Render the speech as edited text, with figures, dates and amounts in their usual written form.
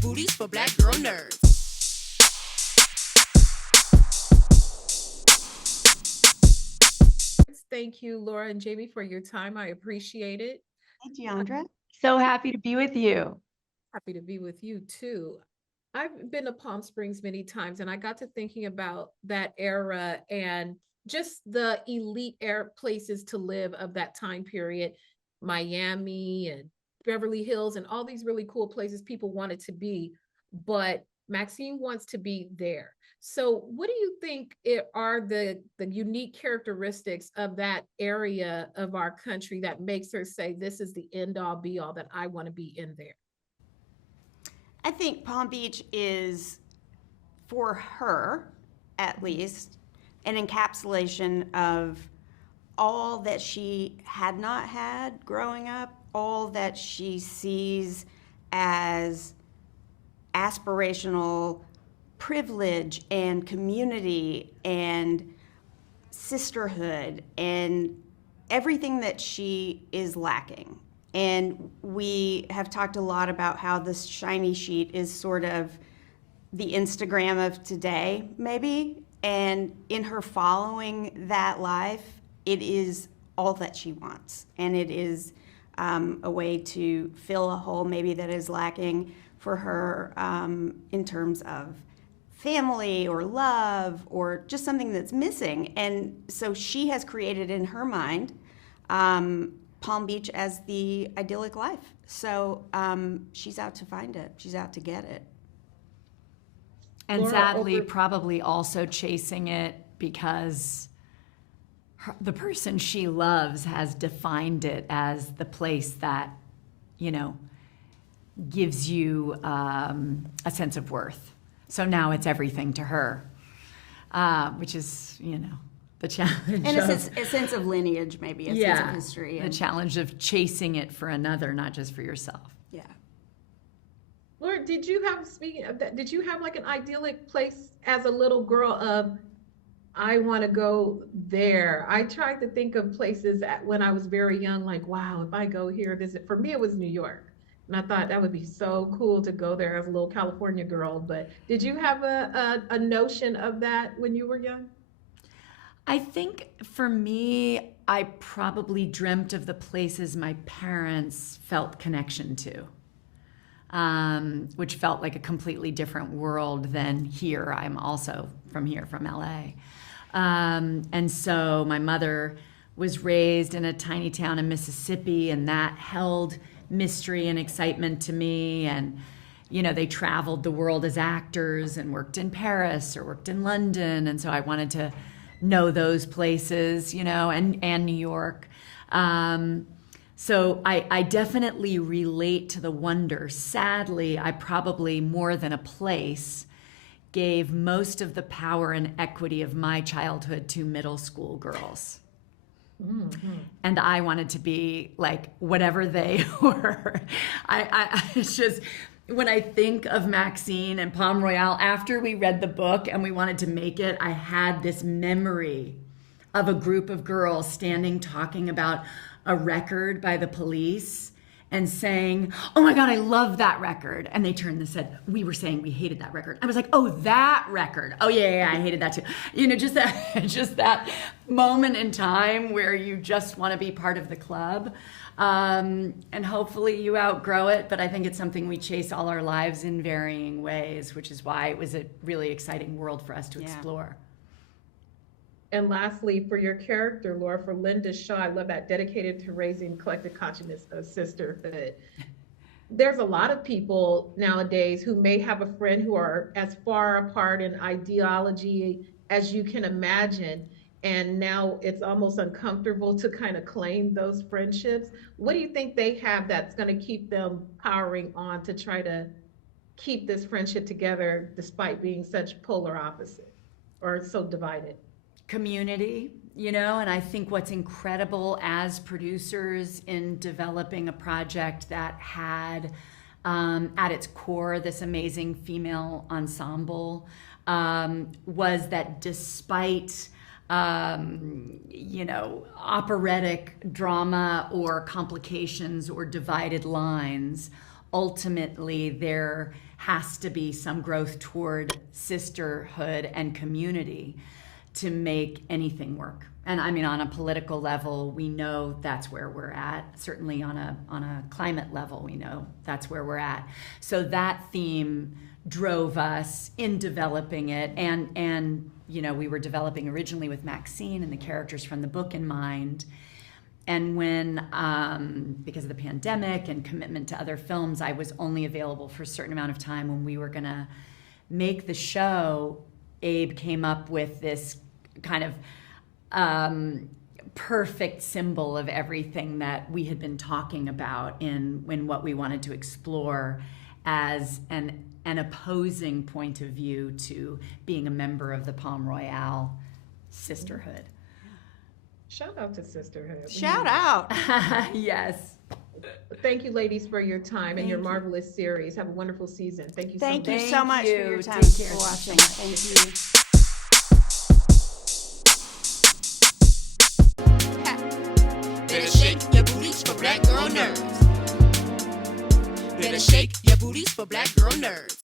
booties for black girl nerds. Thank you, Laura and Jayme, for your time. I appreciate it. Hey, Jeandra. So happy to be with you. Happy to be with you too. I've been to Palm Springs many times, and I got to thinking about that era and just the elite air places to live of that time period, Miami and Beverly Hills, and all these really cool places people wanted to be. But Maxine wants to be there. So, what do you think are the unique characteristics of that area of our country that makes her say, "This is the end all be all that I want to be in there"? I think Palm Beach is, for her at least, an encapsulation of all that she had not had growing up, all that she sees as aspirational privilege and community and sisterhood and everything that she is lacking. And we have talked a lot about how this shiny sheet is sort of the Instagram of today, maybe. And in her following that life, it is all that she wants. And it is a way to fill a hole maybe that is lacking for her in terms of family or love or just something that's missing. And so she has created in her mind Palm Beach as the idyllic life. So she's out to find it. She's out to get it. And Laura, sadly, probably also chasing it because the person she loves has defined it as the place that, you know, gives you a sense of worth. So now it's everything to her, which is, you know, the challenge. And a sense of lineage, maybe, a sense of history. The challenge of chasing it for another, not just for yourself. Yeah. Laura, did you have, speaking of that, did you have like an idyllic place as a little girl of, I want to go there? I tried to think of places when I was very young, like, wow, if I go here, visit. For me, it was New York. And I thought that would be so cool to go there as a little California girl. But did you have a notion of that when you were young? I think for me, I probably dreamt of the places my parents felt connection to, which felt like a completely different world than here. I'm also from here, from LA. And so my mother was raised in a tiny town in Mississippi, and that held mystery and excitement to me. And, you know, they traveled the world as actors and worked in Paris or worked in London. And so I wanted to know those places, you know, and New York. So I definitely relate to the wonder. Sadly, I probably, more than a place, gave most of the power and equity of my childhood to middle school girls. Mm-hmm. And I wanted to be like whatever they were. It's just, when I think of Maxine and Palm Royale, after we read the book and we wanted to make it, I had this memory of a group of girls standing talking about a record by the Police and saying, "Oh my God, I love that record." And they turned and said, "We were saying we hated that record." I was like, "Oh, that record. Oh yeah, I hated that too." You know, just that moment in time where you just want to be part of the club. And hopefully you outgrow it, but I think it's something we chase all our lives in varying ways, which is why it was a really exciting world for us to explore. And lastly, for your character, Laura, for Linda Shaw, I love that, dedicated to raising collective consciousness of sisterhood. There's a lot of people nowadays who may have a friend who are as far apart in ideology as you can imagine. And now it's almost uncomfortable to kind of claim those friendships. What do you think they have that's going to keep them powering on to try to keep this friendship together despite being such polar opposite or so divided? Community, you know, and I think what's incredible as producers in developing a project that had at its core this amazing female ensemble was that despite you know, operatic drama or complications or divided lines, ultimately there has to be some growth toward sisterhood and community to make anything work. And I mean, on a political level, we know that's where we're at. Certainly on a climate level, we know that's where we're at. So that theme drove us in developing it. And you know, we were developing originally with Maxine and the characters from the book in mind. And when, because of the pandemic and commitment to other films, I was only available for a certain amount of time when we were gonna make the show, Abe came up with this kind of perfect symbol of everything that we had been talking about in what we wanted to explore as an opposing point of view to being a member of the Palm Royale sisterhood. Shout out to sisterhood. Shout out. Yes. Thank you, ladies, for your time and your marvelous series. Have a wonderful season. Thank you so much. Thank you so much for your time Take care. for watching. Thank you. Better shake your booties for black girl nerves. Better shake your booties for black girl nerves.